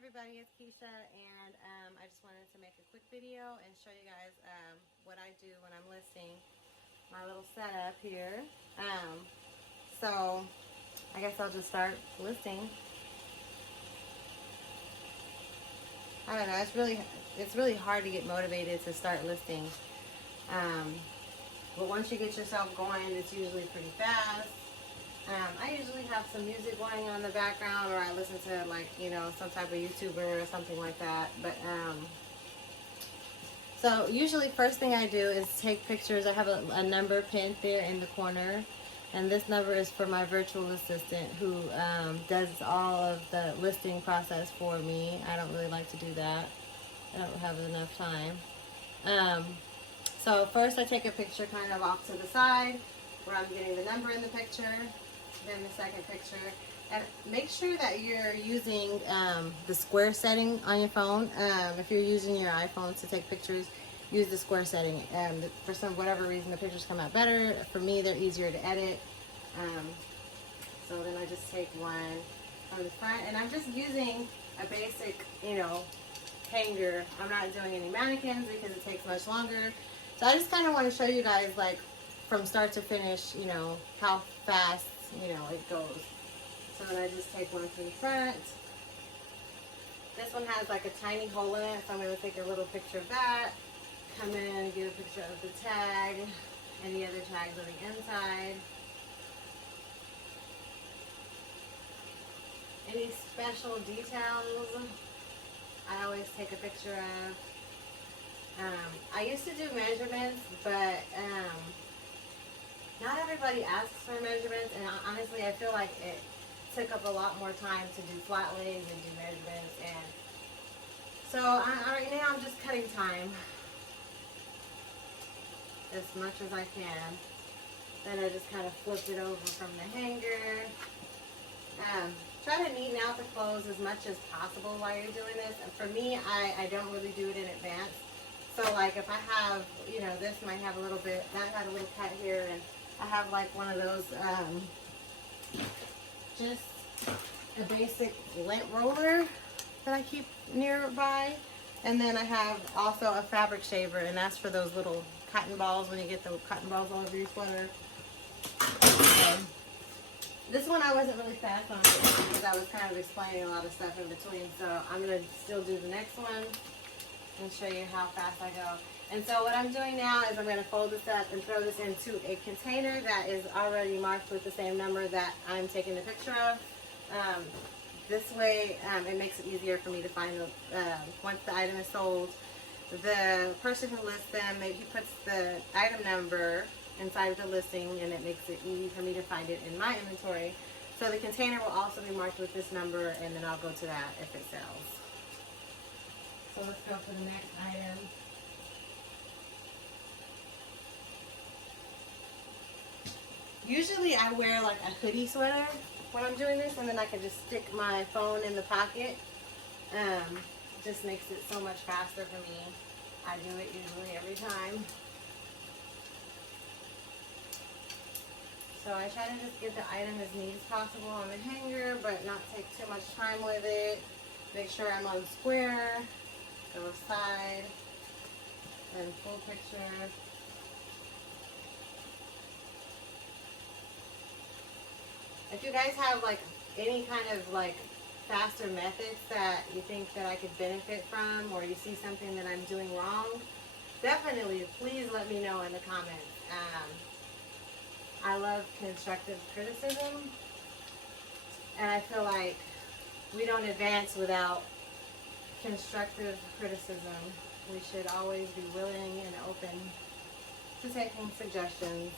everybody, it's Keisha, and I just wanted to make a quick video and show you guys what I do when I'm listing my little setup here. So I guess I'll just start listing. I don't know, it's really hard to get motivated to start listing. But once you get yourself going, it's usually pretty fast. I usually have some music going on in the background, or I listen to, like, you know, some type of YouTuber or something like that. But so usually first thing I do is take pictures. I have a number pinned there in the corner, and this number is for my virtual assistant who does all of the listing process for me. I don't really like to do that. I don't have enough time. So first I take a picture kind of off to the side where I'm getting the number in the picture. Then the second picture, and make sure that you're using the square setting on your phone. If you're using your iPhone to take pictures, use the square setting. For whatever reason, the pictures come out better. For me, they're easier to edit. So then I just take one from the front, and I'm just using a basic, you know, hanger. I'm not doing any mannequins because it takes much longer. So I just kind of want to show you guys, like, from start to finish, you know, how fast, you know, it goes. So then I just take one from the front. This one has like a tiny hole in it, so I'm going to take a little picture of that. Come in and get a picture of the tag and the other tags on the inside. Any special details, I always take a picture of. I used to do measurements, but not everybody asks for measurements, and honestly I feel like it took up a lot more time to do flat lays and do measurements, and so right now I'm just cutting time as much as I can. Then I just kind of flip it over from the hanger. Try to neaten out the clothes as much as possible while you're doing this. And for me, I don't really do it in advance. So like if I have, you know, this might have a little bit, that had a little cut here, and I have like one of those, just a basic lint roller that I keep nearby. And then I have also a fabric shaver, and that's for those little cotton balls when you get the cotton balls all over your sweater. This one I wasn't really fast on because I was kind of explaining a lot of stuff in between. So I'm going to still do the next one and show you how fast I go. And so what I'm doing now is I'm going to fold this up and throw this into a container that is already marked with the same number that I'm taking the picture of. This way it makes it easier for me to find once the item is sold. The person who lists them, he puts the item number inside of the listing, and it makes it easy for me to find it in my inventory. So the container will also be marked with this number, and then I'll go to that if it sells. So let's go for the next item. Usually I wear like a hoodie sweater when I'm doing this, and then I can just stick my phone in the pocket. Just makes it so much faster for me. I do it usually every time. So I try to just get the item as neat as possible on the hanger, but not take too much time with it. Make sure I'm on square. Go side, and full picture. If you guys have like any kind of like faster methods that you think that I could benefit from, or you see something that I'm doing wrong, definitely please let me know in the comments. I love constructive criticism, and I feel like we don't advance without constructive criticism. We should always be willing and open to taking suggestions.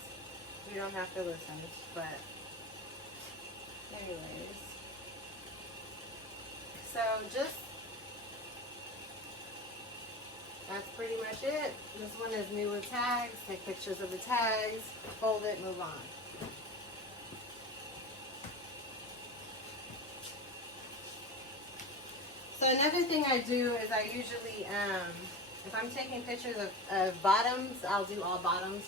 We don't have to listen, but anyways. So that's pretty much it. This one is new with tags. Take pictures of the tags, fold it, move on. So another thing I do is I usually, if I'm taking pictures of bottoms, I'll do all bottoms.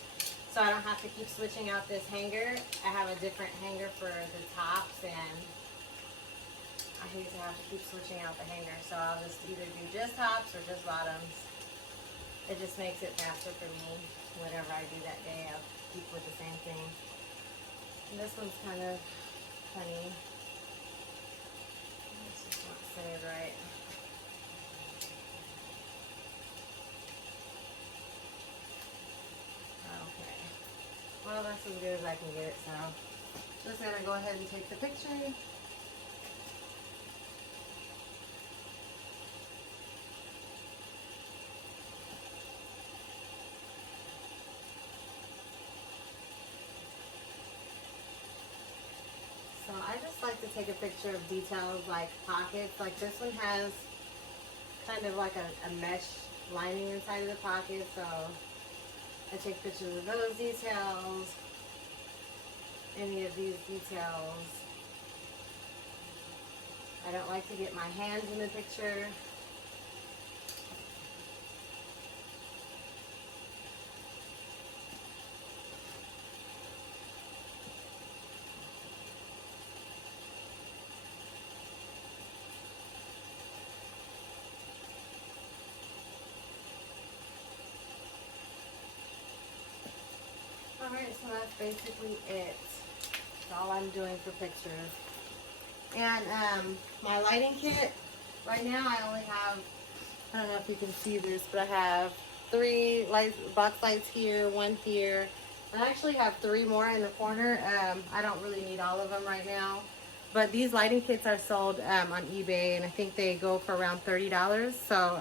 So I don't have to keep switching out this hanger. I have a different hanger for the tops, and I hate to have to keep switching out the hanger, so I'll just either do just tops or just bottoms. It just makes it faster for me. Whatever I do that day, I'll keep with the same thing. And this one's kind of funny. Let's just not say it right. Okay. Well, that's as good as I can get it, so just gonna go ahead and take the picture. So I just like to take a picture of details like pockets. Like this one has kind of like a mesh lining inside of the pocket, so I take pictures of those details, any of these details. I don't like to get my hands in the picture. Alright, so that's basically it. That's all I'm doing for pictures. And my lighting kit, right now I only have, I don't know if you can see this, but I have 3 lights, box lights here, 1 here. And I actually have 3 more in the corner. I don't really need all of them right now. But these lighting kits are sold on eBay, and I think they go for around $30. So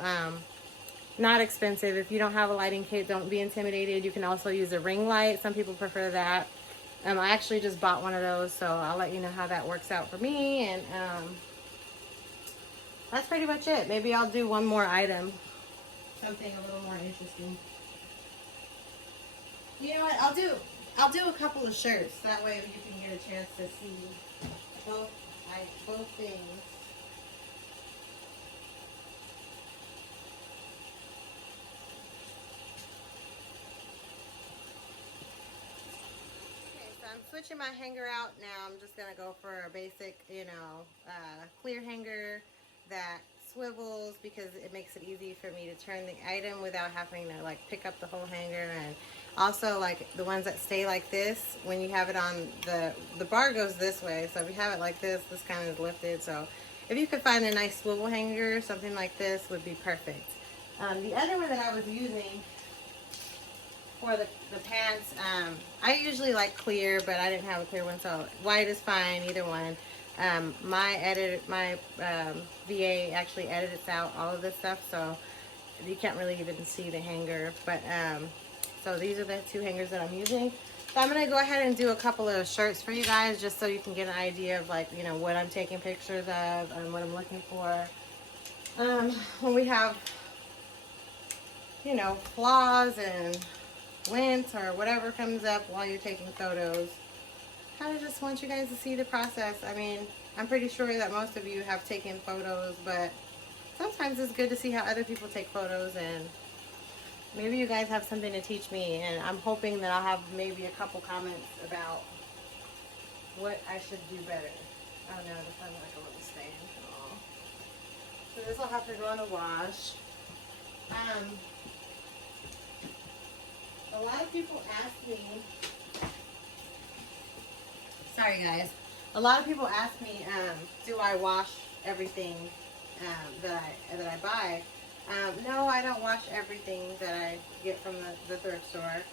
not expensive. If you don't have a lighting kit, don't be intimidated. You can also use a ring light. Some people prefer that. I actually just bought one of those, so I'll let you know how that works out for me. And that's pretty much it. Maybe I'll do one more item, something a little more interesting. You know what? I'll do a couple of shirts. That way you can get a chance to see both things. I'm switching my hanger out now. I'm just gonna go for a basic, clear hanger that swivels, because it makes it easy for me to turn the item without having to like pick up the whole hanger. And also like the ones that stay like this, when you have it on the bar goes this way, so if you have it like this kind of is lifted. So if you could find a nice swivel hanger, something like this would be perfect. The other one that I was using for the pants, I usually like clear, but I didn't have a clear one, so white is fine, either one. My VA actually edits out all of this stuff, so you can't really even see the hanger. But so these are the 2 hangers that I'm using. So I'm gonna go ahead and do a couple of shirts for you guys, just so you can get an idea of like, what I'm taking pictures of and what I'm looking for. When we have, flaws and lint or whatever comes up while you're taking photos, kind of just want you guys to see the process. I mean, I'm pretty sure that most of you have taken photos, but sometimes it's good to see how other people take photos, and maybe you guys have something to teach me. And I'm hoping that I'll have maybe a couple comments about what I should do better. Oh no, this has like a little stain. Oh. So this will have to go in the wash. A lot of people ask me, sorry guys, a lot of people ask me, do I wash everything that I buy? No, I don't wash everything that I get from the thrift store.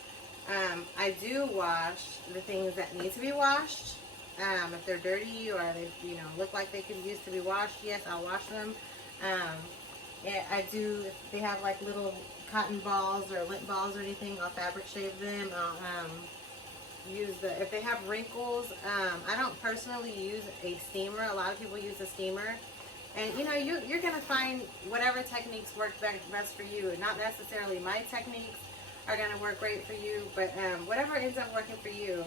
I do wash the things that need to be washed. If they're dirty or they look like they could use to be washed, yes, I'll wash them. I do, if they have like little cotton balls or lint balls or anything, I'll fabric shave them. I'll use if they have wrinkles, I don't personally use a steamer. A lot of people use a steamer. And you're going to find whatever techniques work best for you. Not necessarily my techniques are going to work great for you, but whatever ends up working for you.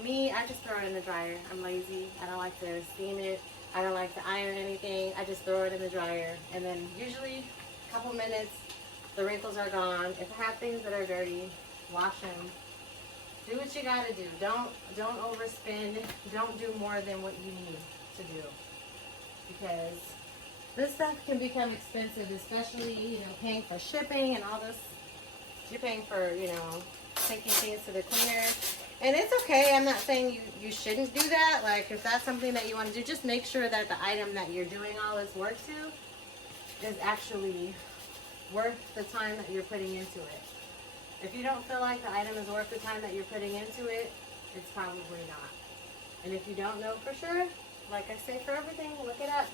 Me, I just throw it in the dryer. I'm lazy. I don't like to steam it. I don't like to iron anything. I just throw it in the dryer. And then usually a couple minutes, the wrinkles are gone. If I have things that are dirty, wash them. Do what you gotta do. Don't overspend. Don't do more than what you need to do. because this stuff can become expensive, especially, you know, paying for shipping and all this. You're paying for, you know, taking things to the cleaner. And it's okay. I'm not saying you shouldn't do that. Like, if that's something that you want to do, just make sure that the item that you're doing all this work to is actually worth the time that you're putting into it. If you don't feel like the item is worth the time that you're putting into it, it's probably not. And if you don't know for sure, like I say for everything, look it up.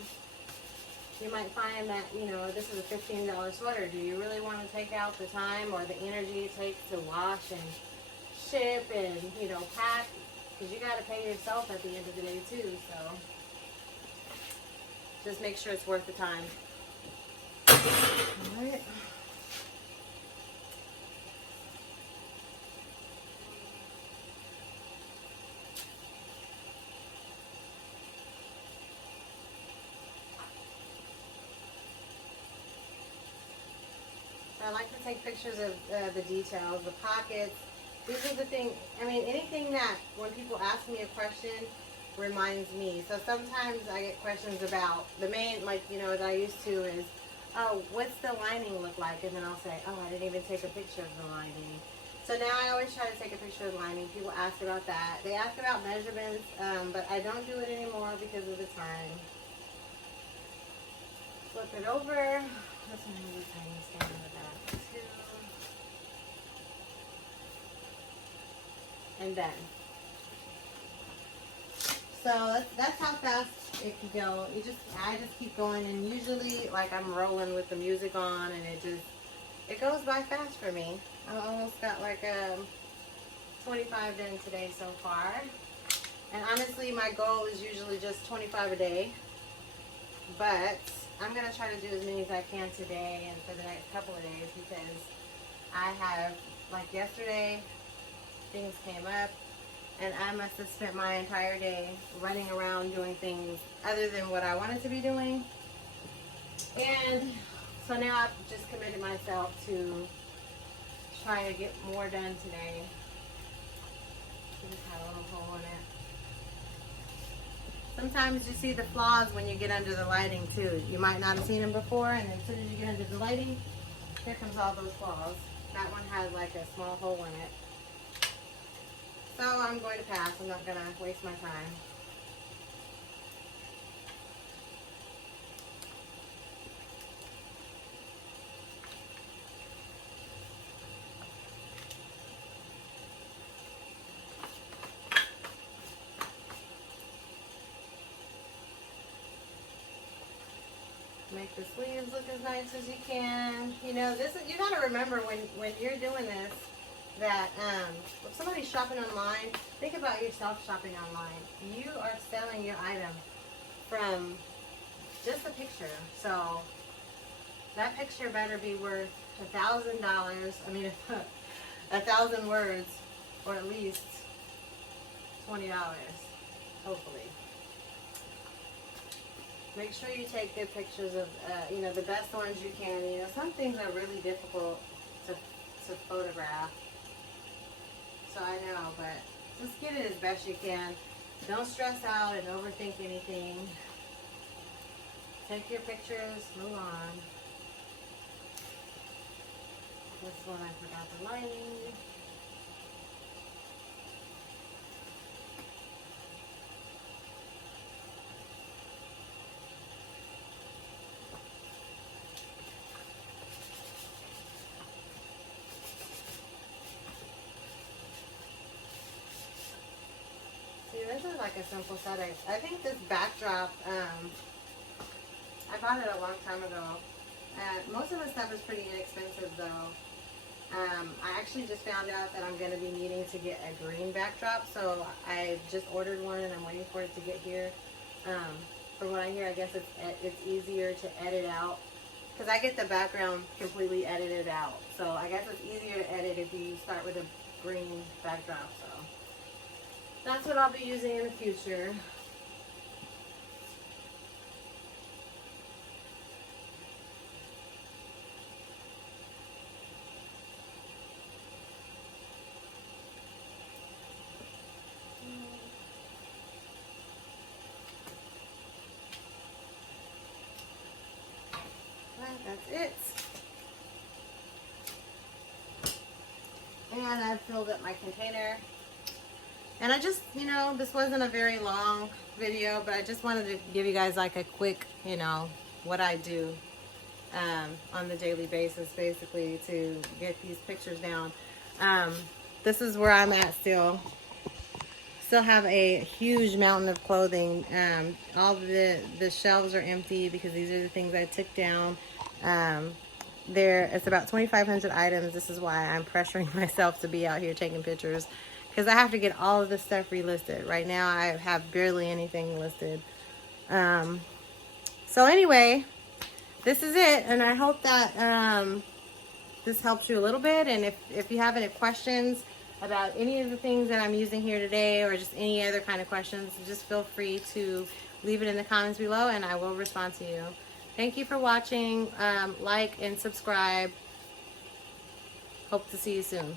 You might find that, you know, this is a $15 sweater. Do you really want to take out the time or the energy it takes to wash and ship and, you know, pack? Because you got to pay yourself at the end of the day too. So just make sure it's worth the time. All right. I like to take pictures of the details, the pockets. These are the things, I mean, anything that when people ask me a question reminds me. So sometimes I get questions about the main, like, you know, that I used to is, oh, what's the lining look like? And then I'll say, oh, I didn't even take a picture of the lining. So now I always try to take a picture of the lining. People ask about that. They ask about measurements, but I don't do it anymore because of the time. Flip it over. That's another tiny stand in the back too. And then, so that's how fast it can go. I just keep going, and usually, like, I'm rolling with the music on, and it goes by fast for me. I almost got like 25 done today so far. And honestly, my goal is usually just 25 a day, but I'm going to try to do as many as I can today and for the next couple of days, because I have, like yesterday, things came up, and I must have spent my entire day running around doing things other than what I wanted to be doing. And so now I've just committed myself to try to get more done today. It just had a little hole in it. Sometimes you see the flaws when you get under the lighting too. You might not have seen them before, and then as soon as you get under the lighting, here comes all those flaws. That one has like a small hole in it. So I'm going to pass. I'm not going to waste my time. Make the sleeves look as nice as you can. You know, this is, you got to remember when you're doing this, that if somebody's shopping online, think about yourself shopping online. You are selling your item from just a picture. So that picture better be worth $1,000. I mean, 1,000 words, or at least $20, hopefully. Make sure you take good pictures of, you know, the best ones you can. You know, some things are really difficult to photograph. So I know, but just get it as best you can. Don't stress out and overthink anything. Take your pictures, move on. This one I forgot the lining. This is like a simple set. I think this backdrop, I bought it a long time ago. Most of the stuff is pretty inexpensive though. I actually just found out that I'm going to be needing to get a green backdrop, so I just ordered one and I'm waiting for it to get here. From what I hear, I guess it's easier to edit out, because I get the background completely edited out. So I guess it's easier to edit if you start with a green backdrop. So that's what I'll be using in the future. That's it. And I've filled up my container. And I just, you know, this wasn't a very long video, but I just wanted to give you guys like a quick, you know, what I do on the daily basis, basically, to get these pictures down. This is where I'm at still. Still have a huge mountain of clothing. All the shelves are empty because these are the things I took down. It's about 2,500 items. This is why I'm pressuring myself to be out here taking pictures, because I have to get all of this stuff relisted. Right now I have barely anything listed. So anyway, this is it, and I hope that this helps you a little bit. And if you have any questions about any of the things that I'm using here today, or just any other kind of questions, just feel free to leave it in the comments below and I will respond to you. Thank you for watching. Like and subscribe. Hope to see you soon.